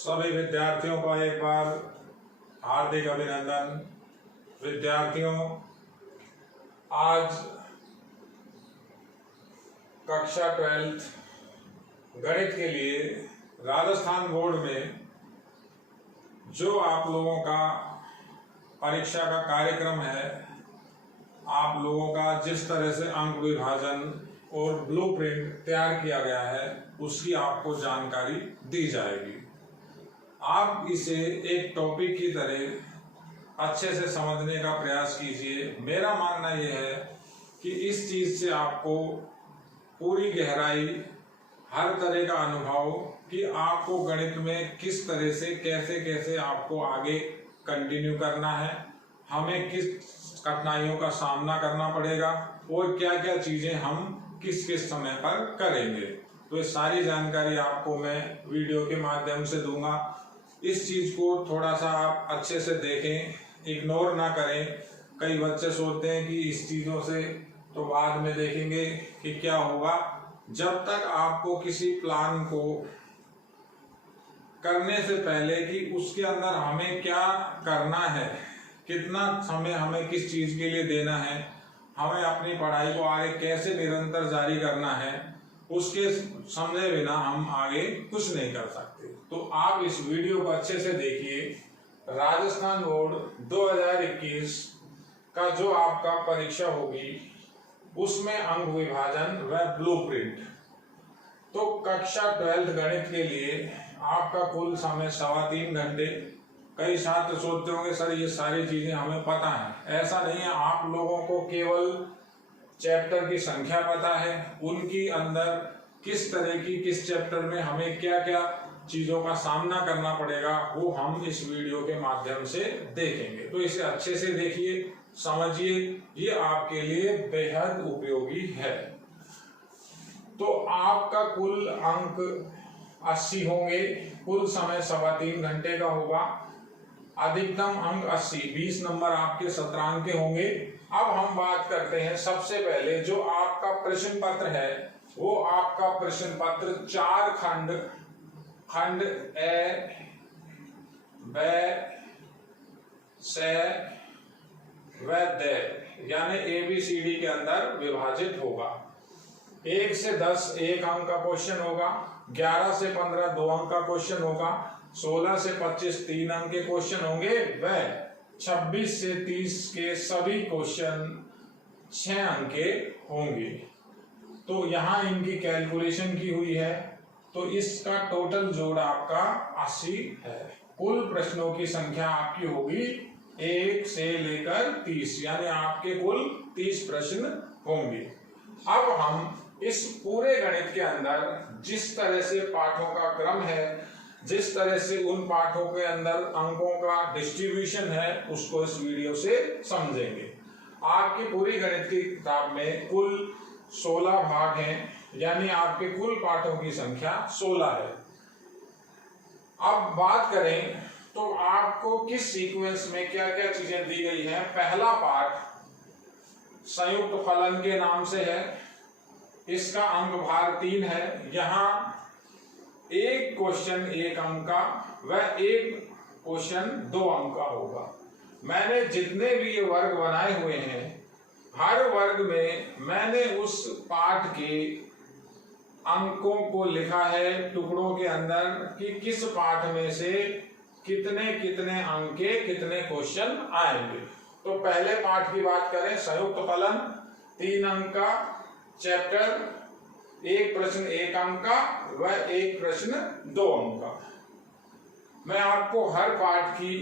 सभी विद्यार्थियों का एक बार हार्दिक अभिनंदन। विद्यार्थियों, आज कक्षा 12th गणित के लिए राजस्थान बोर्ड में जो आप लोगों का परीक्षा का कार्यक्रम है, आप लोगों का जिस तरह से अंक विभाजन और ब्लूप्रिंट तैयार किया गया है उसकी आपको जानकारी दी जाएगी। आप इसे एक टॉपिक की तरह अच्छे से समझने का प्रयास कीजिए। मेरा मानना यह है कि इस चीज़ से आपको पूरी गहराई, हर तरह का अनुभव कि आपको गणित में किस तरह से कैसे कैसे आपको आगे कंटिन्यू करना है, हमें किस कठिनाइयों का सामना करना पड़ेगा और क्या क्या चीज़ें हम किस किस समय पर करेंगे। तो ये सारी जानकारी आपको मैं वीडियो के माध्यम से दूंगा। इस चीज़ को थोड़ा सा आप अच्छे से देखें, इग्नोर ना करें। कई बच्चे सोचते हैं कि इस चीज़ों से तो बाद में देखेंगे कि क्या होगा। जब तक आपको किसी प्लान को करने से पहले कि उसके अंदर हमें क्या करना है, कितना समय हमें किस चीज़ के लिए देना है, हमें अपनी पढ़ाई को आगे कैसे निरंतर जारी करना है, उसके समझे बिना हम आगे कुछ नहीं कर सकते। तो आप इस वीडियो को अच्छे से देखिए। राजस्थान बोर्ड 2021 का जो आपका परीक्षा होगी उसमें अंक विभाजन व ब्लूप्रिंट। तो कक्षा 12th गणित के लिए आपका कुल समय 3.25 घंटे। कई छात्र सोचते होंगे सर ये सारी चीजें हमें पता है। ऐसा नहीं है, आप लोगों को केवल चैप्टर की संख्या पता है, उनकी अंदर किस तरह की किस चैप्टर में हमें क्या क्या चीजों का सामना करना पड़ेगा वो हम इस वीडियो के माध्यम से देखेंगे। तो इसे अच्छे से देखिए, समझिए, ये आपके लिए बेहद उपयोगी है। तो आपका कुल अंक 80 होंगे, कुल समय 3.25 घंटे का होगा, अधिकतम अंक 80, 20 नंबर आपके शतरांक के होंगे। अब हम बात करते हैं सबसे पहले जो आपका प्रश्न पत्र है, वो आपका प्रश्न पत्र 4 खंड ए, ब, से व द यानी ABCD के अंदर विभाजित होगा। 1 से 10 1 अंक का क्वेश्चन होगा, 11 से 15 2 अंक का क्वेश्चन होगा, 16 से 25 3 अंक के क्वेश्चन होंगे व 26 से 30 के सभी क्वेश्चन 6 अंक के होंगे। तो यहाँ इनकी कैलकुलेशन की हुई है, तो इसका टोटल जोड़ आपका 80 है। कुल प्रश्नों की संख्या आपकी होगी 1 से लेकर 30, यानी आपके कुल 30 प्रश्न होंगे। अब हम इस पूरे गणित के अंदर जिस तरह से पाठों का क्रम है, जिस तरह से उन पाठों के अंदर अंकों का डिस्ट्रीब्यूशन है, उसको इस वीडियो से समझेंगे। आपकी पूरी गणित की किताब में कुल 16 भाग हैं, यानी आपके कुल पाठों की संख्या 16 है। अब बात करें तो आपको किस सीक्वेंस में क्या क्या चीजें दी गई हैं। पहला पाठ संयुक्त फलन के नाम से है, इसका अंक भार 3 है। यहाँ एक क्वेश्चन 1 अंक का व एक क्वेश्चन 2 अंक का होगा। मैंने जितने भी ये वर्ग बनाए हुए हैं, हर वर्ग में मैंने उस पाठ के अंकों को लिखा है टुकड़ों के अंदर कि किस पाठ में से कितने कितने अंक के कितने क्वेश्चन आएंगे। तो पहले पाठ की बात करें, संयुक्त फलन 3 अंक का चैप्टर, एक प्रश्न 1 अंक का व एक प्रश्न 2 अंक का। मैं आपको हर पाठ की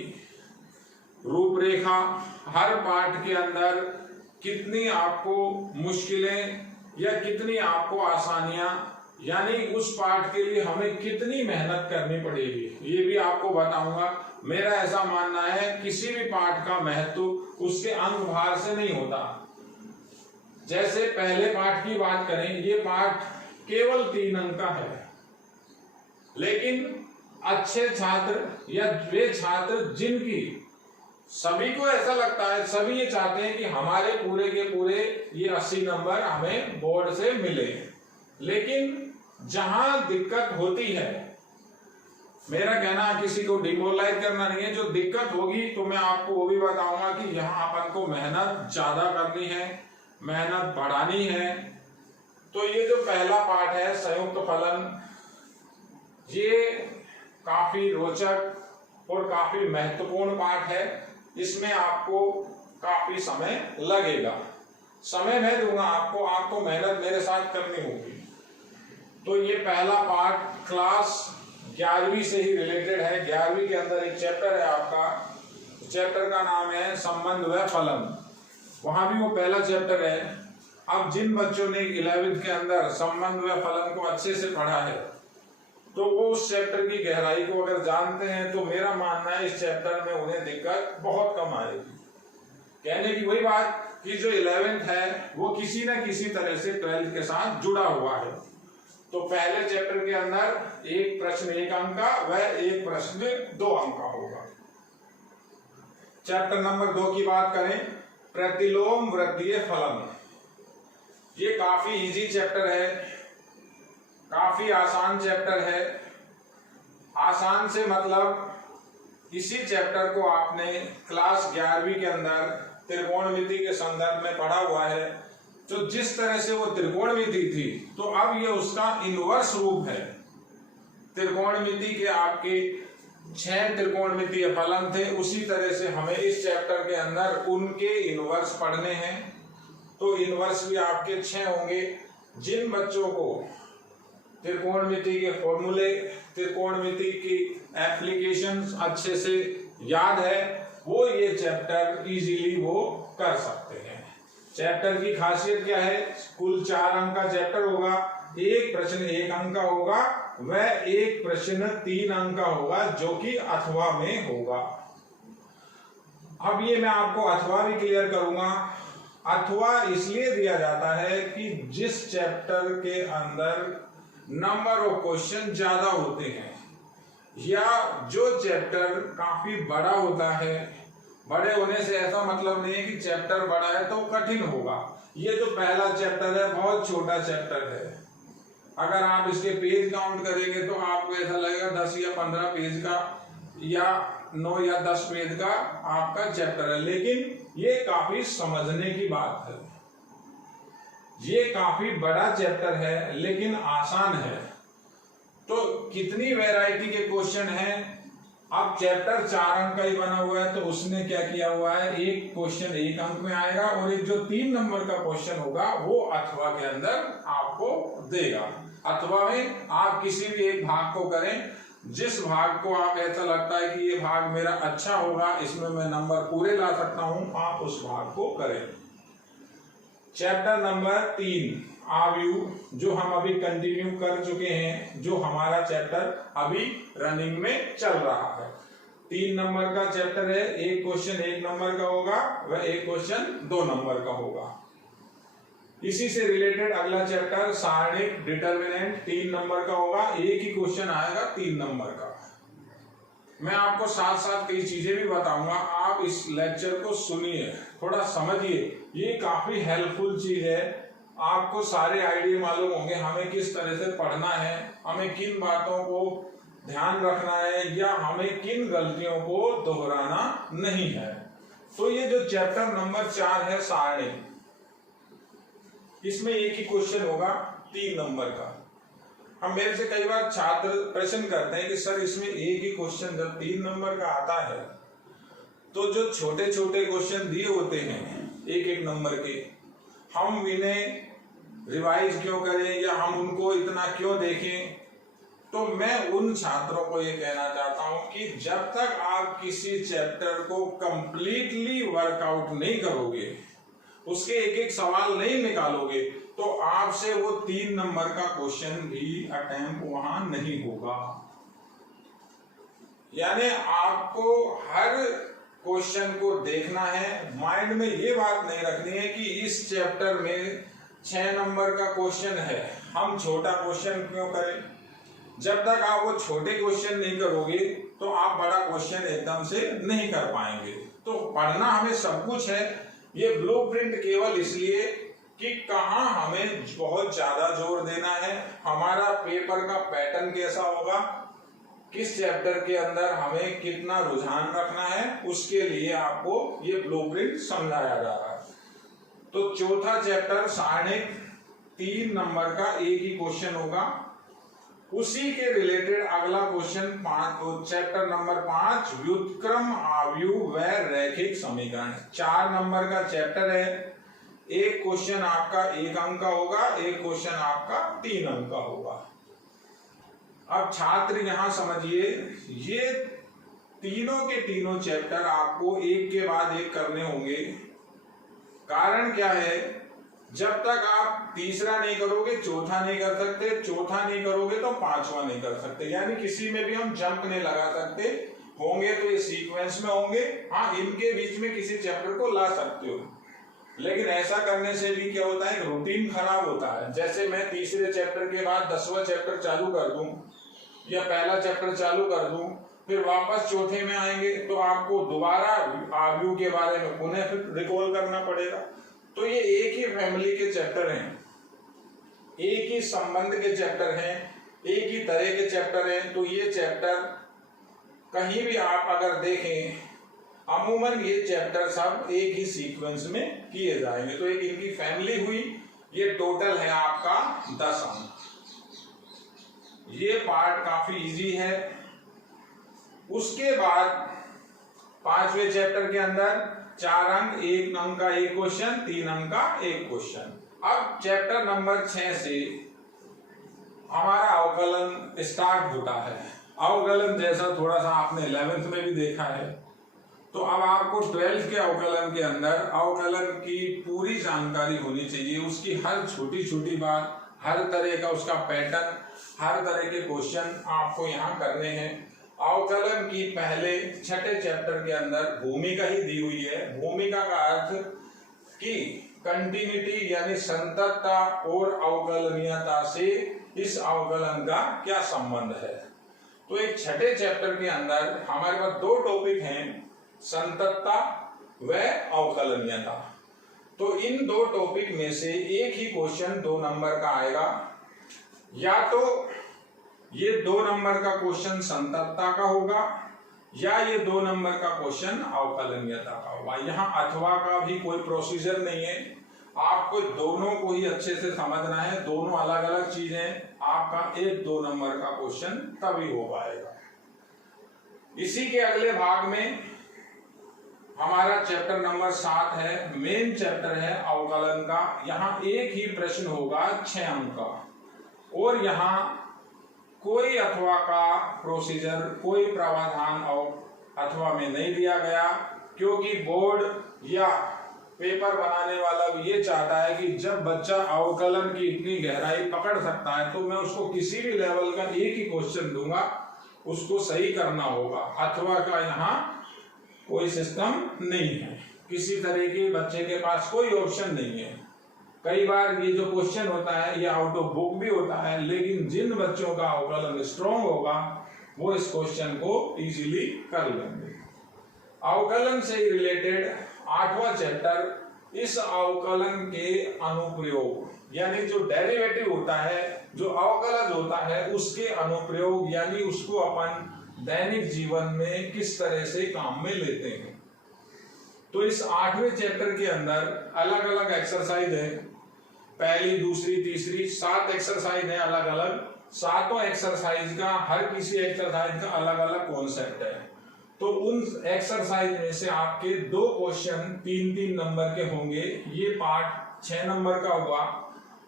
रूपरेखा, हर पाठ के अंदर कितनी आपको मुश्किलें या कितनी आपको आसानियां, यानी उस पाठ के लिए हमें कितनी मेहनत करनी पड़ेगी, ये भी आपको बताऊंगा। मेरा ऐसा मानना है किसी भी पाठ का महत्व उसके अंक भार से नहीं होता। जैसे पहले पाठ की बात करें, ये पाठ केवल 3 अंक का है, लेकिन अच्छे छात्र या वे छात्र जिनकी, सभी को ऐसा लगता है, सभी ये चाहते हैं कि हमारे पूरे के पूरे ये 80 नंबर हमें बोर्ड से मिले, लेकिन जहां दिक्कत होती है मेरा कहना किसी को डिमोरलाइज करना नहीं है। जो दिक्कत होगी तो मैं आपको वो भी बताऊंगा कि यहाँ अपन को मेहनत ज्यादा करनी है, मेहनत बढ़ानी है। तो ये जो पहला पार्ट है संयुक्त फलन, ये काफी रोचक और काफी महत्वपूर्ण पार्ट है। इसमें आपको काफी समय लगेगा, समय मैं दूंगा आपको, आपको मेहनत मेरे साथ करनी होगी। तो ये पहला पार्ट क्लास 11वीं से ही रिलेटेड है। 11वीं के अंदर एक चैप्टर है आपका, चैप्टर का नाम है संबंध व फलन, वहां भी वो पहला चैप्टर है। अब जिन बच्चों ने 11वीं के अंदर संबंध व फलन को अच्छे से पढ़ा है तो वो उस चैप्टर की गहराई को अगर जानते हैं तो मेरा मानना है इस चैप्टर में उन्हें दिक्कत बहुत कम आएगी। कहने की वही बात कि जो 11th है वो किसी न किसी तरह से 12th के साथ जुड़ा हुआ है। तो पहले चैप्टर के अंदर एक प्रश्न 1 अंक का व एक प्रश्न 2 अंक का होगा। चैप्टर नंबर 2 की बात करें, प्रतिलोम वृत्तीय फलन। ये काफी इजी चैप्टर है, काफी आसान चैप्टर है। आसान से मतलब इसी चैप्टर को आपने क्लास 11वीं के अंदर त्रिकोणमिति के संदर्भ में पढ़ा हुआ है। तो जिस तरह से वो त्रिकोणमिति थी तो अब ये उसका इनवर्स रूप है। त्रिकोणमिति के आपके 6 त्रिकोणमितीय फलन थे, उसी तरह से हमें इस चैप्टर के अंदर उनके इनवर्स पढ़ने हैं। तो इनवर्स भी आपके 6 होंगे। जिन बच्चों को त्रिकोणमिति के फॉर्मूले, त्रिकोणमिति की एप्लीकेशंस अच्छे से याद है, वो ये चैप्टर इजीली वो कर सकते हैं। चैप्टर की खासियत क्या है, कुल 4 अंक का चैप्टर होगा, एक प्रश्न 1 अंक का होगा व एक प्रश्न 3 अंक का होगा जो कि अथवा में होगा। अब ये मैं आपको अथवा भी क्लियर करूंगा। अथवा इसलिए दिया जाता है कि जिस चैप्टर के अंदर नंबर ऑफ क्वेश्चन ज्यादा होते हैं या जो चैप्टर काफी बड़ा होता है। बड़े होने से ऐसा मतलब नहीं है कि चैप्टर बड़ा है तो कठिन होगा। ये जो पहला चैप्टर है बहुत छोटा चैप्टर है। अगर आप इसके पेज काउंट करेंगे तो आपको ऐसा लगेगा 10 या 15 पेज का या 9 या 10 पेज का आपका चैप्टर है, लेकिन ये काफी समझने की बात है। ये काफी बड़ा चैप्टर है लेकिन आसान है। तो कितनी वैरायटी के क्वेश्चन हैं। अब चैप्टर 4 अंक का ही बना हुआ है तो उसने क्या किया हुआ है, एक क्वेश्चन 1 अंक में आएगा और एक जो 3 नंबर का क्वेश्चन होगा वो अथवा के अंदर आपको देगा। अथवा में आप किसी भी एक भाग को करें, जिस भाग को आप ऐसा लगता है कि ये भाग मेरा अच्छा होगा, इसमें मैं नंबर पूरे ला सकता हूं, आप उस भाग को करें। चैप्टर नंबर 3 आव्यूह, जो हम अभी कंटिन्यू कर चुके हैं, जो हमारा चैप्टर अभी रनिंग में चल रहा है। 3 नंबर का चैप्टर है, एक क्वेश्चन 1 नंबर का होगा व एक क्वेश्चन 2 नंबर का होगा। इसी से रिलेटेड अगला चैप्टर सारणिक डिटर्मिनेंट 3 नंबर का होगा, एक ही क्वेश्चन आएगा 3 नंबर का। मैं आपको साथ साथ कई चीजें भी बताऊंगा, आप इस लेक्चर को सुनिए, थोड़ा समझिए, ये काफी हेल्पफुल चीज है। आपको सारे आइडिया मालूम होंगे हमें किस तरह से पढ़ना है, हमें किन बातों को ध्यान रखना है या हमें किन गलतियों को दोहराना नहीं है। तो ये जो चैप्टर नंबर 4 है सारणी, इसमें एक ही क्वेश्चन होगा 3 नंबर का। हम मेरे से कई बार छात्र प्रश्न करते हैं कि सर इसमें एक ही क्वेश्चन जब 3 नंबर का आता है तो जो छोटे छोटे क्वेश्चन दिए होते हैं 1-1 नंबर के, हम इन्हें रिवाइज क्यों करें या हम उनको इतना क्यों देखें। तो मैं उन छात्रों को ये कहना चाहता हूं कि जब तक आप किसी चैप्टर को कंप्लीटली वर्कआउट नहीं करोगे, उसके एक एक सवाल नहीं निकालोगे, तो आपसे वो 3 नंबर का क्वेश्चन भी अटेम्प्ट वहां नहीं होगा। यानी आपको हर क्वेश्चन को देखना है, माइंड में ये बात नहीं रखनी है कि इस चैप्टर में 6 नंबर का क्वेश्चन है, हम छोटा क्वेश्चन क्यों करें। जब तक आप वो छोटे क्वेश्चन नहीं करोगे तो आप बड़ा क्वेश्चन एकदम से नहीं कर पाएंगे। तो पढ़ना हमें सब कुछ है, ये ब्लूप्रिंट केवल इसलिए कि कहाँ हमें बहुत ज्यादा जोर देना है, हमारा पेपर का पैटर्न कैसा होगा, किस चैप्टर के अंदर हमें कितना रुझान रखना है, उसके लिए आपको ये ब्लूप्रिंट समझाया जा रहा है। तो चौथा चैप्टर सारणिक 3 नंबर का एक ही क्वेश्चन होगा। उसी के रिलेटेड अगला क्वेश्चन चैप्टर नंबर 5 व्युत्क्रम आव्यूह व रैखिक समीकरण, 4 नंबर का चैप्टर है। एक क्वेश्चन आपका 1 अंक का होगा, एक क्वेश्चन आपका 3 अंक का होगा। अब छात्र यहां समझिए, ये तीनों के तीनों चैप्टर आपको एक के बाद एक करने होंगे। कारण क्या है, जब तक आप तीसरा नहीं करोगे चौथा नहीं कर सकते, चौथा नहीं करोगे तो पांचवा नहीं कर सकते। यानी किसी में भी हम जंप नहीं लगा सकते। होंगे तो ये सीक्वेंस में होंगे, हाँ इनके बीच में किसी चैप्टर को ला सकते हो, लेकिन ऐसा करने से भी क्या होता है, रूटीन खराब होता है। जैसे मैं तीसरे चैप्टर के बाद 10वां चैप्टर चालू कर दूं या पहला चैप्टर चालू कर दूं, फिर वापस चौथे में आएंगे तो आपको दोबारा आव्यूह के बारे में पुनः फिर रिकॉल करना पड़ेगा। तो ये एक ही फैमिली के चैप्टर हैं, एक ही संबंध के चैप्टर हैं, एक ही तरह के चैप्टर हैं। तो ये चैप्टर कहीं भी आप अगर देखें, अमूमन ये चैप्टर सब एक ही सीक्वेंस में किए जाएंगे। तो एक इनकी फैमिली हुई। ये टोटल है आपका 10 अंक। ये पार्ट काफी इजी है। उसके बाद 5वें चैप्टर के अंदर 4 अंक, 1 अंक का एक क्वेश्चन, 3 अंक का एक क्वेश्चन। अब चैप्टर नंबर 6 से हमारा अवकलन स्टार्ट होता है। अवकलन जैसा थोड़ा सा आपने 11th में भी देखा है, तो अब आपको 12th के अवकलन के अंदर अवकलन की पूरी जानकारी होनी चाहिए। उसकी हर छोटी छोटी बात, हर तरह का उसका पैटर्न, हर तरह के क्वेश्चन आपको यहाँ करने हैं। अवकलन की पहले 6ठे चैप्टर के अंदर भूमिका ही दी हुई है। भूमिका का अर्थ कि कंटिन्यूटी यानी संततता और अवकलनीयता से इस अवकलन का क्या संबंध है। तो एक 6ठे चैप्टर के अंदर हमारे पास 2 टॉपिक हैं, संततता व अवकलनीयता। तो इन 2 टॉपिक में से एक ही क्वेश्चन 2 नंबर का आएगा। या तो ये 2 नंबर का क्वेश्चन संततता का होगा या ये 2 नंबर का क्वेश्चन अवकलनीयता का होगा। यहाँ अथवा का भी कोई प्रोसीजर नहीं है, आपको दोनों को ही अच्छे से समझना है। दोनों अलग अलग चीजें, आपका एक 2 नंबर का क्वेश्चन तभी हो पाएगा। इसी के अगले भाग में हमारा चैप्टर नंबर 7 है, मेन चैप्टर है अवकलन का। यहाँ एक ही प्रश्न होगा 6 अंक का, और यहाँ कोई अथवा का प्रोसीजर, कोई प्रावधान अथवा में नहीं दिया गया, क्योंकि बोर्ड या पेपर बनाने वाला भी ये चाहता है कि जब बच्चा अवकलन की इतनी गहराई पकड़ सकता है तो मैं उसको किसी भी लेवल का एक ही क्वेश्चन दूंगा, उसको सही करना होगा। अथवा का यहाँ कोई सिस्टम नहीं है, किसी तरह के बच्चे के पास कोई ऑप्शन नहीं है। कई बार ये जो क्वेश्चन होता है ये आउट ऑफ बुक भी होता है, लेकिन जिन बच्चों का अवकलन स्ट्रॉन्ग होगा वो इस क्वेश्चन को इजीली कर लेंगे। अवकलन से रिलेटेड 8वां चैप्टर, इस अवकलन के अनुप्रयोग यानी जो डेरिवेटिव होता है, जो अवकलज होता है, उसके अनुप्रयोग यानी उसको अपन दैनिक जीवन में किस तरह से काम में लेते हैं। तो इस 8वें चैप्टर के अंदर अलग अलग एक्सरसाइज है, पहली, दूसरी, तीसरी 7 एक्सरसाइज है अलग अलग। 7 एक्सरसाइज का, हर किसी एक्सरसाइज का अलग अलग कॉन्सेप्ट है। तो उन एक्सरसाइज में से आपके 2 क्वेश्चन 3-3 नंबर के होंगे। ये पार्ट 6 नंबर का हुआ,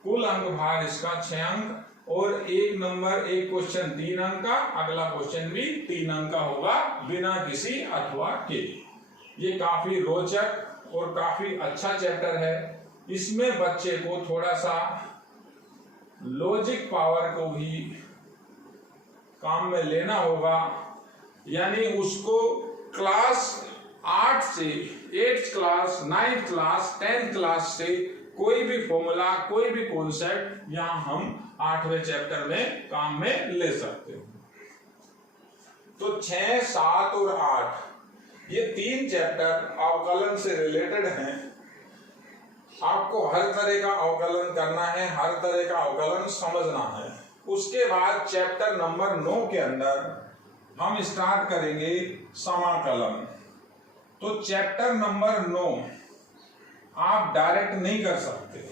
कुल अंक भार इसका 6 अंक, और 1 नंबर एक क्वेश्चन 3 अंक का, अगला क्वेश्चन भी 3 अंक का होगा बिना किसी अथवा के। ये काफी रोचक और काफी अच्छा चैप्टर है। इसमें बच्चे को थोड़ा सा लॉजिक पावर को भी काम में लेना होगा, यानी उसको क्लास 8 से 8th class, 9th class, 10th class से कोई भी फॉर्मूला, कोई भी कॉन्सेप्ट यहाँ हम 8वें चैप्टर में काम में ले सकते हैं। तो 6, 7 और 8 ये 3 चैप्टर अवकलन से रिलेटेड हैं। आपको हर तरह का अवकलन करना है, हर तरह का अवकलन समझना है। उसके बाद चैप्टर नंबर 9 के अंदर हम स्टार्ट करेंगे समाकलन। तो चैप्टर नंबर 9 आप डायरेक्ट नहीं कर सकते।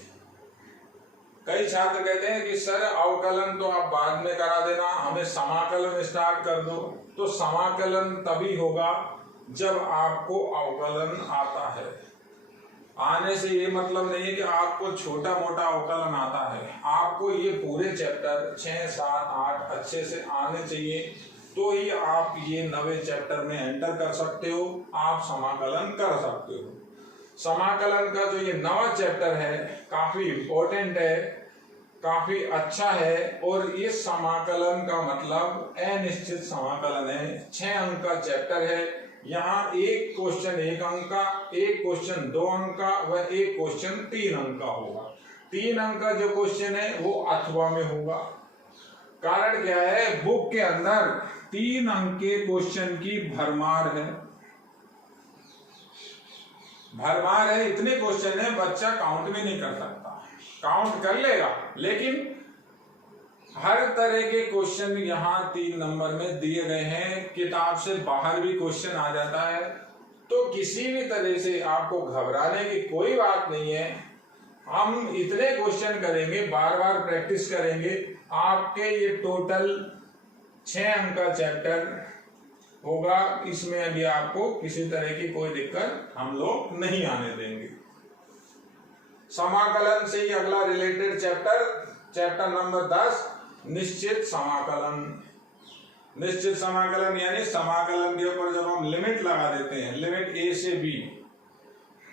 कई छात्र कहते हैं कि सर अवकलन तो आप बाद में करा देना, हमें समाकलन स्टार्ट कर दो। तो समाकलन तभी होगा जब आपको अवकलन आता है। आने से ये मतलब नहीं है कि आपको छोटा मोटा अवकलन आता है, आपको ये पूरे चैप्टर 6, 7, 8 अच्छे से आने चाहिए, तो ही आप ये नवे चैप्टर में एंटर कर सकते हो, आप समाकलन कर सकते हो। समाकलन का जो ये नवा चैप्टर है काफी इंपॉर्टेंट है, काफी अच्छा है। और ये समाकलन का मतलब अनिश्चित समाकलन है। 6 अंक का चैप्टर है। यहाँ एक क्वेश्चन 1 अंक का, एक क्वेश्चन 2 अंक का व एक क्वेश्चन 3 अंक का होगा। 3 अंक का जो क्वेश्चन है वो अथवा में होगा। कारण क्या है, बुक के अंदर 3 अंक के क्वेश्चन की भरमार है। भरमार है, इतने क्वेश्चन है बच्चा काउंट भी नहीं कर सकता। काउंट कर लेगा लेकिन हर तरह के क्वेश्चन यहाँ 3 नंबर में दिए गए हैं। किताब से बाहर भी क्वेश्चन आ जाता है, तो किसी भी तरह से आपको घबराने की कोई बात नहीं है। हम इतने क्वेश्चन करेंगे, बार बार प्रैक्टिस करेंगे, आपके ये टोटल 6 अंक का चैप्टर होगा। इसमें अभी आपको किसी तरह की कोई दिक्कत हम लोग नहीं आने देंगे। समाकलन से ही अगला रिलेटेड चैप्टर नंबर 10 निश्चित समाकलन। निश्चित समाकलन यानी समाकलन के ऊपर जब हम लिमिट लगा देते हैं, लिमिट a से b,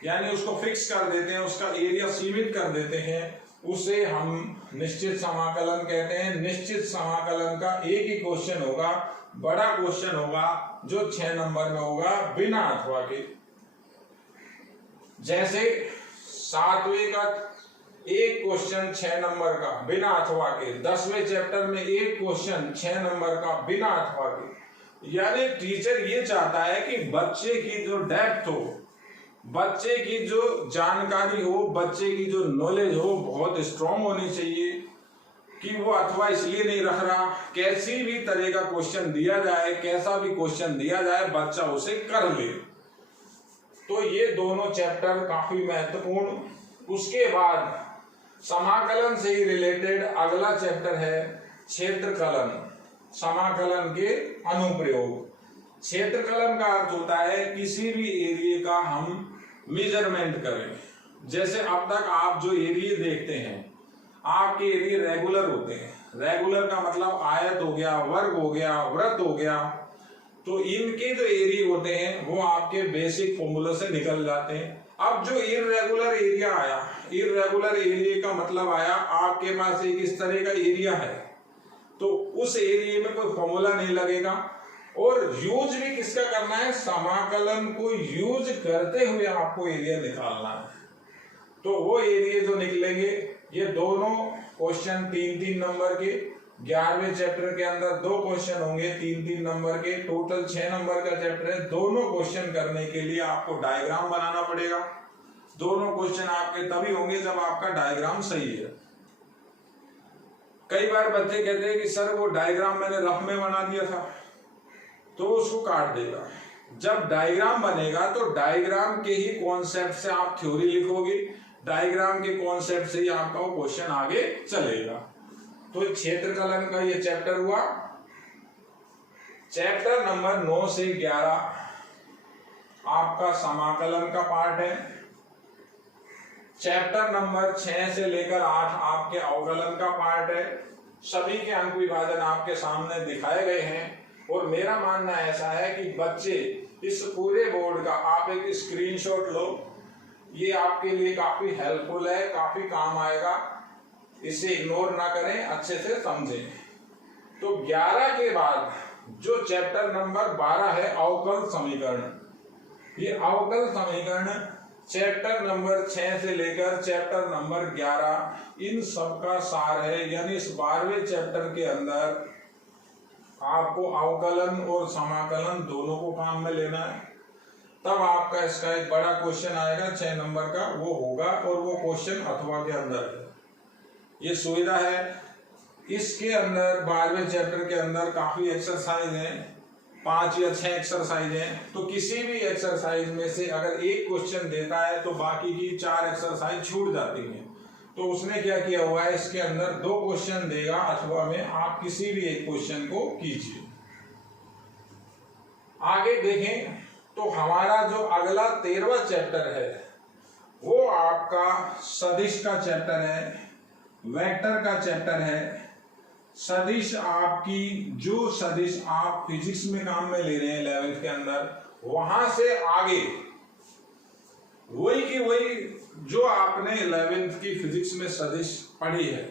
यानी उसको फिक्स कर देते हैं, उसका एरिया सीमित कर देते हैं, उसे हम निश्चित समाकलन कहते हैं। निश्चित समाकलन का एक ही क्वेश्चन होगा, बड़ा क्वेश्चन होगा जो 6 नंबर में होगा बिना अथवा के। जैसे 7वें का एक क्वेश्चन 6 नंबर का बिना अथवा के, 10वें चैप्टर में एक क्वेश्चन 6 नंबर का बिना अथवा के। यानी टीचर ये चाहता है कि बच्चे की जो डेप्थ हो, बच्चे की जो जानकारी हो, बच्चे की जो नॉलेज हो बहुत स्ट्रांग होनी चाहिए कि वो अथवा इसलिए नहीं रख रहा, कैसी भी तरह का क्वेश्चन दिया जाए, कैसा भी क्वेश्चन दिया जाए बच्चा उसे कर ले। तो ये दोनों चैप्टर काफी महत्वपूर्ण। उसके बाद समाकलन से ही रिलेटेड अगला चैप्टर है क्षेत्रकलन, समाकलन के अनुप्रयोग। क्षेत्रकलन का अर्थ होता है किसी भी एरिया का हम मेजरमेंट करें। जैसे अब तक आप जो एरिया देखते हैं, आपके एरिया रेगुलर होते हैं। रेगुलर का मतलब आयत हो गया, वर्ग हो गया, वृत्त हो गया। तो इनके जो एरिया होते हैं वो आपके बेसिक फॉर्मूला से निकल जाते हैं। अब जो इर्रेगुलर एरिया आया, इर्रेगुलर एरिया का मतलब आया आपके पास एक इस तरह का एरिया है, तो उस एरिया में कोई फॉर्मूला नहीं लगेगा। और यूज भी किसका करना है, समाकलन को यूज करते हुए आपको एरिया निकालना है। तो वो एरिया जो निकलेंगे, ये दोनों क्वेश्चन 3-3 नंबर के, 11वें चैप्टर के अंदर 2 क्वेश्चन होंगे 3-3 नंबर के, टोटल 6 नंबर का चैप्टर है। दोनों क्वेश्चन करने के लिए आपको डायग्राम बनाना पड़ेगा। दोनों क्वेश्चन आपके तभी होंगे जब आपका डायग्राम सही है। कई बार बच्चे कहते हैं कि सर वो डायग्राम मैंने रफ में बना दिया था, तो उसको काट देगा। जब डायग्राम बनेगा तो डायग्राम के ही कॉन्सेप्ट से आप थ्योरी लिखोगे, डायग्राम के कॉन्सेप्ट से ही आपका वो क्वेश्चन आगे चलेगा। तो क्षेत्रकलन का ये चैप्टर हुआ। चैप्टर नंबर 9 से 11 आपका समाकलन का पार्ट है। चैप्टर नंबर 6 से लेकर 8 आपके अवकलन का पार्ट है। सभी के अंक विभाजन आपके सामने दिखाए गए हैं। और मेरा मानना ऐसा है कि बच्चे इस पूरे बोर्ड का आप एक स्क्रीनशॉट लो, ये आपके लिए काफी हेल्पफुल है, काफी काम आएगा। इसे इग्नोर ना करें, अच्छे से समझें। तो 11 के बाद जो चैप्टर नंबर 12 है अवकल समीकरण, ये अवकल समीकरण चैप्टर नंबर 6 से लेकर चैप्टर नंबर 11 इन सब का सार है। यानी इस 12वें चैप्टर के अंदर आपको अवकलन और समाकलन दोनों को काम में लेना है। तब आपका इसका एक बड़ा क्वेश्चन आएगा 6 नंबर का, वो होगा, और वो क्वेश्चन अथवा के अंदर है। ये सुविधा है। इसके अंदर 12वें चैप्टर के अंदर काफी एक्सरसाइज है। 5 या 6 एक्सरसाइज हैं, तो किसी भी एक्सरसाइज में से अगर एक क्वेश्चन देता है तो बाकी की 4 एक्सरसाइज छूट जाती हैं। तो उसने क्या किया हुआ है, इसके अंदर 2 क्वेश्चन देगा अथवा में आप किसी भी एक क्वेश्चन को कीजिए। आगे देखें तो हमारा जो अगला 13वां चैप्टर है वो आपका सदिश का चैप्टर है, वेक्टर का चैप्टर है। सदिश आपकी जो सदिश आप फिजिक्स में काम में ले रहे हैं 11th के अंदर, वहां से आगे वही की वही जो आपने 11th की फिजिक्स में सदिश पढ़ी है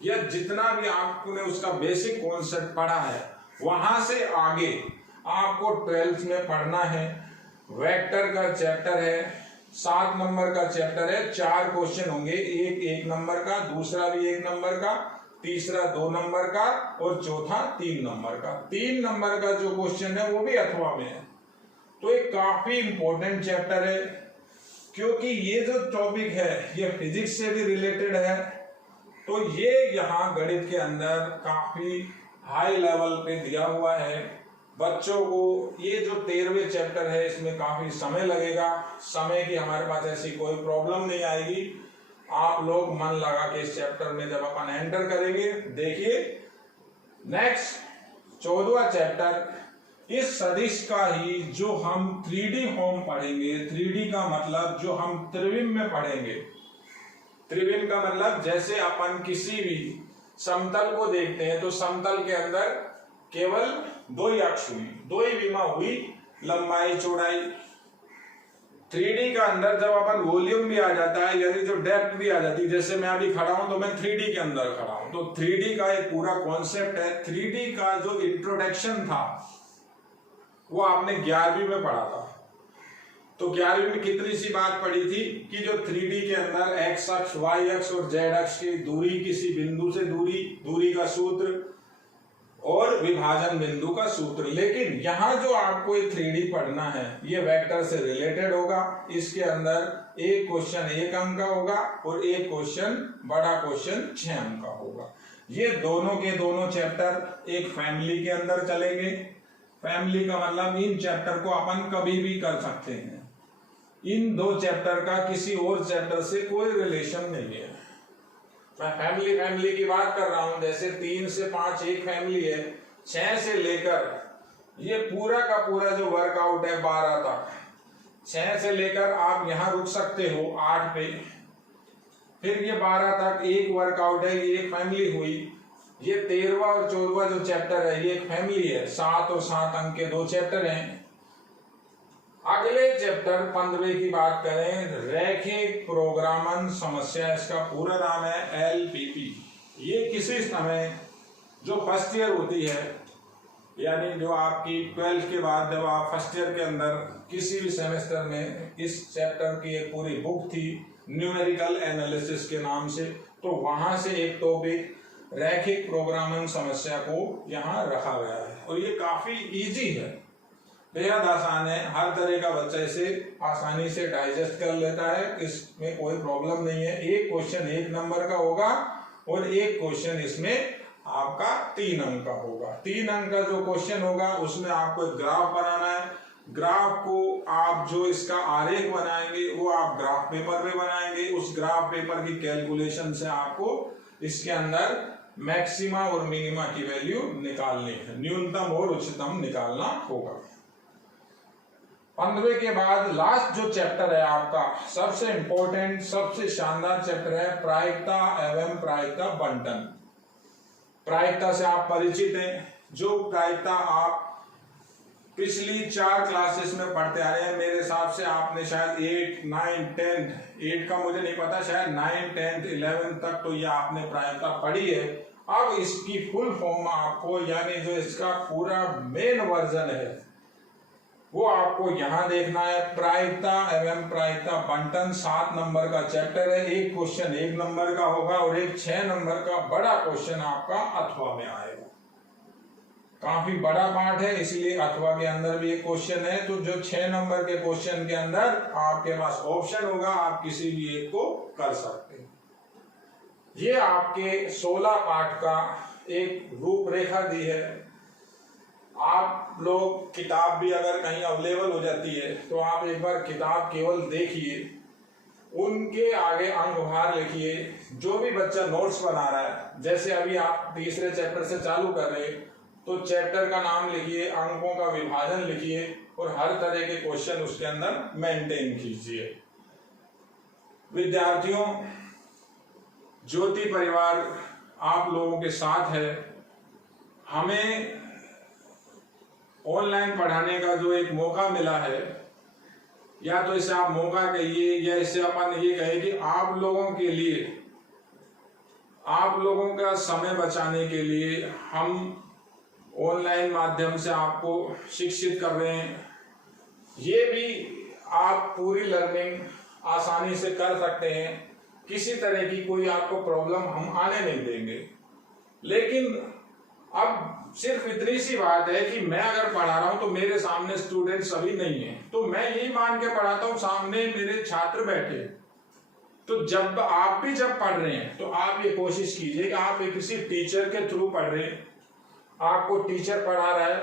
या जितना भी आपने उसका बेसिक कॉन्सेप्ट पढ़ा है, वहां से आगे आपको 12th में पढ़ना है। वेक्टर का चैप्टर है, 7 नंबर का चैप्टर है, 4 क्वेश्चन होंगे, एक 1 नंबर का, दूसरा भी 1 नंबर का, तीसरा 2 नंबर का और चौथा 3 नंबर का। 3 नंबर का जो क्वेश्चन है वो भी अथवा में है। तो एक काफी इंपॉर्टेंट चैप्टर है, क्योंकि ये जो टॉपिक है ये फिजिक्स से भी रिलेटेड है। तो ये यहाँ गणित के अंदर काफी हाई लेवल पे दिया हुआ है। बच्चों को ये जो 13वें चैप्टर है इसमें काफी समय लगेगा। समय की हमारे पास ऐसी कोई प्रॉब्लम नहीं आएगी। आप लोग मन लगा के इस चैप्टर में जब अपन एंटर करेंगे, देखिए नेक्स्ट 14वां चैप्टर, इस सदिश का ही जो हम 3D फॉर्म पढ़ेंगे। 3D का मतलब जो हम त्रिविम में पढ़ेंगे। त्रिविम का मतलब जैसे अपन किसी भी समतल को देखते हैं तो समतल के अंदर केवल 2 ही अक्ष हुई, 2 ही विमा हुई, लंबाई चौड़ाई। 3D का अंदर जब अपन वॉल्यूम भी आ जाता है, यानी जो डेप्थ भी आ जाती है, जैसे मैं अभी खड़ा हूं तो मैं 3D के अंदर खड़ा हूं, तो 3D का एक पूरा कॉन्सेप्ट है। 3D का जो इंट्रोडक्शन था वो आपने 11वीं में पढ़ा था। तो 11वीं में कितनी सी बात पढ़ी थी कि जो 3D के अंदर एक्स अक्ष, वाई अक्ष और जेड अक्ष की दूरी, किसी बिंदु से दूरी का सूत्र और विभाजन बिंदु का सूत्र। लेकिन यहां जो आपको ये 3D पढ़ना है ये वेक्टर से रिलेटेड होगा। इसके अंदर एक क्वेश्चन 1 अंक का होगा और एक क्वेश्चन बड़ा क्वेश्चन 6 अंक का होगा। ये दोनों के दोनों चैप्टर एक फैमिली के अंदर चलेंगे। फैमिली का मतलब इन चैप्टर को अपन कभी भी कर सकते हैं। इन 2 चैप्टर का किसी और चैप्टर से कोई रिलेशन नहीं है। मैं फैमिली की बात कर रहा हूं, जैसे 3 से 5 एक फैमिली है, 6 से लेकर ये पूरा का पूरा जो वर्कआउट है 12 तक, 6 से लेकर आप यहां रुक सकते हो 8 पे, फिर ये 12 तक एक वर्कआउट है, ये एक फैमिली हुई। ये 13वां और 14वां जो चैप्टर है ये एक फैमिली है। 7 और 7 अंक के 2 चैप्टर हैं। अगले चैप्टर 15वें की बात करें, रैखिक प्रोग्रामन समस्या, इसका पूरा नाम है LPP। ये किसी समय जो फर्स्ट ईयर होती है, यानी जो आपकी 12th के बाद जब आप फर्स्ट ईयर के अंदर किसी भी सेमेस्टर में, इस चैप्टर की एक पूरी बुक थी न्यूमेरिकल एनालिसिस के नाम से, तो वहां से एक टॉपिक रैखिक प्रोग्रामन समस्या को यहाँ रखा गया है। और ये काफी इजी है, बेहद आसान है, हर तरह का बच्चा इसे आसानी से डाइजेस्ट कर लेता है, इसमें कोई प्रॉब्लम नहीं है। एक क्वेश्चन 1 नंबर का होगा और एक क्वेश्चन इसमें आपका 3 अंक का होगा। 3 अंक का जो क्वेश्चन होगा उसमें आपको एक ग्राफ बनाना है। ग्राफ को आप जो इसका आरेख बनाएंगे वो आप ग्राफ पेपर पे बनाएंगे। उस ग्राफ पेपर की कैलकुलेशन से आपको इसके अंदर मैक्सिमा और मिनिमा की वैल्यू निकालनी है, न्यूनतम और उच्चतम निकालना होगा। 15वें के बाद लास्ट जो चैप्टर है आपका सबसे इंपॉर्टेंट, सबसे शानदार चैप्टर है प्रायिकता एवं प्रायिकता बंटन। प्रायिकता से आप परिचित हैं। जो प्रायिकता आप पिछली 4 क्लासेस में पढ़ते आ रहे हैं, मेरे हिसाब से आपने शायद 8, 9, 10, 8 का मुझे नहीं पता, शायद 9, 10, 11 तक तो ये आपने प्रायिकता पढ़ी है। अब इसकी फुल फॉर्म आपको, यानी जो इसका पूरा मेन वर्जन है वो आपको यहां देखना है। प्रायिकता एवं प्रायिकता बंटन 7 नंबर का चैप्टर है। एक क्वेश्चन 1 नंबर का होगा और एक 6 नंबर का बड़ा क्वेश्चन आपका अथवा में आएगा। काफी बड़ा पार्ट है, इसलिए अथवा के अंदर भी एक क्वेश्चन है। तो जो 6 नंबर के क्वेश्चन के अंदर आपके पास ऑप्शन होगा, आप किसी भी एक को कर सकते हैं। ये आपके 16 पार्ट का एक रूपरेखा दी है। आप लोग किताब भी अगर कहीं अवेलेबल हो जाती है तो आप एक बार किताब केवल देखिए, उनके आगे अंक भार लिखिए। जो भी बच्चा नोट्स बना रहा है, जैसे अभी आप तीसरे चैप्टर से चालू कर रहे हैं, तो चैप्टर का नाम लिखिए, अंकों का विभाजन लिखिए और हर तरह के क्वेश्चन उसके अंदर मेंटेन कीजिए। विद्यार्थियों, ज्योति परिवार आप लोगों के साथ है। हमें ऑनलाइन पढ़ाने का जो एक मौका मिला है, या तो इसे आप मौका कहिए या इसे अपन ये कहें कि आप लोगों के लिए, आप लोगों का समय बचाने के लिए हम ऑनलाइन माध्यम से आपको शिक्षित कर रहे हैं। ये भी आप पूरी लर्निंग आसानी से कर सकते हैं, किसी तरह की कोई आपको प्रॉब्लम हम आने नहीं देंगे। लेकिन अब सिर्फ इतनी सी बात है कि मैं अगर पढ़ा रहा हूं तो मेरे सामने स्टूडेंट सभी नहीं है, तो मैं यही मान के पढ़ाता हूं सामने मेरे छात्र बैठे। तो जब आप भी जब पढ़ रहे हैं तो आप ये कोशिश कीजिए कि आप किसी टीचर के थ्रू पढ़ रहे हैं, आपको टीचर पढ़ा रहा है,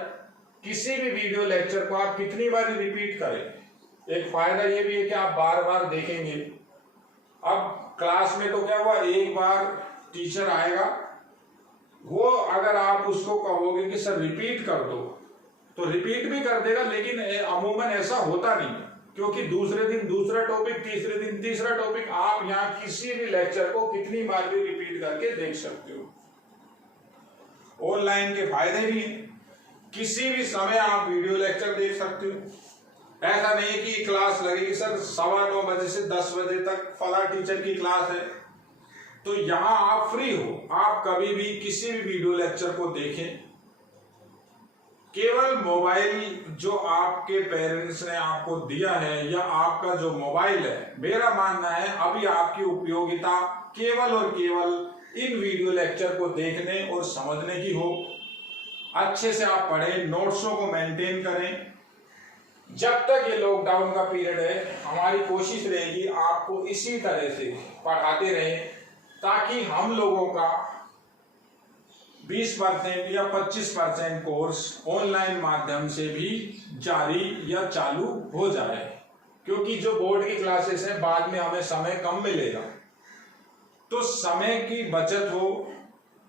किसी भी वीडियो लेक्चर को आप कितनी बार रिपीट करें। एक फायदा ये भी है कि आप बार बार देखेंगे। अब क्लास में तो क्या हुआ, एक बार टीचर आएगा, वो अगर आप उसको कहोगे कि सर रिपीट कर दो तो रिपीट भी कर देगा, लेकिन अमूमन ऐसा होता नहीं, क्योंकि दूसरे दिन दूसरा टॉपिक, तीसरे दिन तीसरा टॉपिक, आप यहाँ किसी भी लेक्चर को कितनी बार भी रिपीट करके देख सकते हो। ऑनलाइन के फायदे भी हैं, किसी भी समय आप वीडियो लेक्चर देख सकते हो। ऐसा नहीं है कि क्लास लगेगी सर 9:15 बजे से 10 बजे तक फला टीचर की क्लास है, तो यहां आप फ्री हो, आप कभी भी किसी भी वीडियो लेक्चर को देखें। केवल मोबाइल जो आपके पेरेंट्स ने आपको दिया है या आपका जो मोबाइल है, मेरा मानना है अभी आपकी उपयोगिता केवल और केवल इन वीडियो लेक्चर को देखने और समझने की हो। अच्छे से आप पढ़ें, नोट्सों को मेंटेन करें। जब तक ये लॉकडाउन का पीरियड है, हमारी कोशिश रहेगी आपको इसी तरह से पढ़ाते रहें, ताकि हम लोगों का 20% या 25% कोर्स ऑनलाइन माध्यम से भी जारी या चालू हो जाए। क्योंकि जो बोर्ड की क्लासेस हैं, बाद में हमें समय कम मिलेगा, तो समय की बचत हो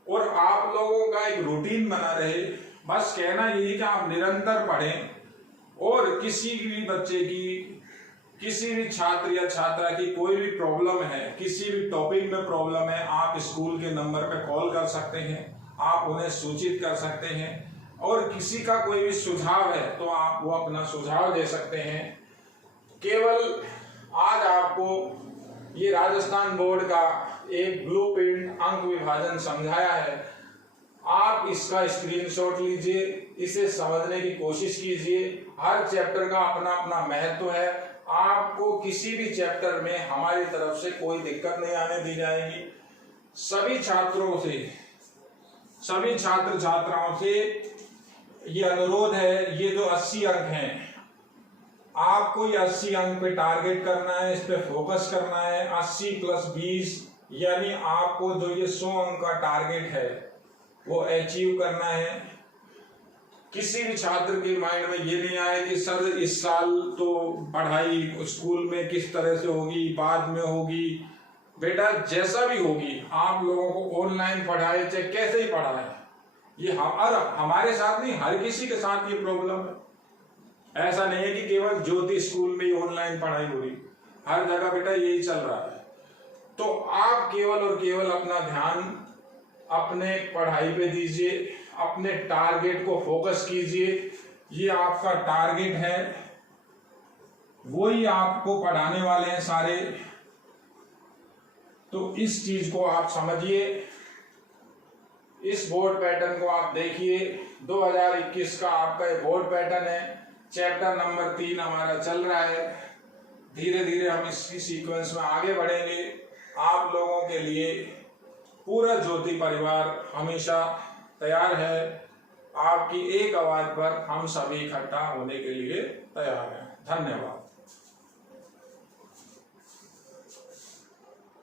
और आप लोगों का एक रूटीन बना रहे। बस कहना यही कि आप निरंतर पढ़ें, और किसी भी बच्चे की, किसी भी छात्र या छात्रा की कोई भी प्रॉब्लम है, किसी भी टॉपिक में प्रॉब्लम है, आप स्कूल के नंबर पे कॉल कर सकते हैं, आप उन्हें सूचित कर सकते हैं। और किसी का कोई भी सुझाव है तो आप वो अपना सुझाव दे सकते हैं। केवल आज आपको ये राजस्थान बोर्ड का एक ब्लूप्रिंट अंक विभाजन समझाया है, आप इसका स्क्रीनशॉट लीजिए, इसे समझने की कोशिश कीजिए। हर चैप्टर का अपना अपना महत्व है, आपको किसी भी चैप्टर में हमारी तरफ से कोई दिक्कत नहीं आने दी जाएगी। सभी छात्रों से, सभी छात्र छात्राओं से ये अनुरोध है, ये जो 80 अंक हैं, आपको ये 80 अंक पे टारगेट करना है, इस पे फोकस करना है। 80 + 20 यानी आपको जो ये 100 अंक का टारगेट है वो अचीव करना है। किसी भी छात्र के माइंड में ये नहीं आए कि सर इस साल तो पढ़ाई स्कूल में किस तरह से होगी, बाद में होगी। बेटा जैसा भी होगी, आप लोगों को ऑनलाइन पढ़ाए चाहे कैसे ही पढ़ाए, ये हमारे साथ नहीं, हर किसी के साथ ये प्रॉब्लम है। ऐसा नहीं है कि केवल ज्योति स्कूल में ही ऑनलाइन पढ़ाई हो रही, हर जगह बेटा यही चल रहा है। तो आप केवल और केवल अपना ध्यान अपने पढ़ाई पे दीजिए, अपने टारगेट को फोकस कीजिए। ये आपका टारगेट है, वही आपको पढ़ाने वाले हैं सारे। तो इस चीज को आप समझिए, इस बोर्ड पैटर्न को आप देखिए। 2021 का आपका बोर्ड पैटर्न है, चैप्टर नंबर 3 हमारा चल रहा है। धीरे धीरे हम इसी सीक्वेंस में आगे बढ़ेंगे। आप लोगों के लिए पूरा ज्योति परिवार हमेशा तैयार है। आपकी एक आवाज पर हम सभी इकट्ठा होने के लिए तैयार हैं। धन्यवाद।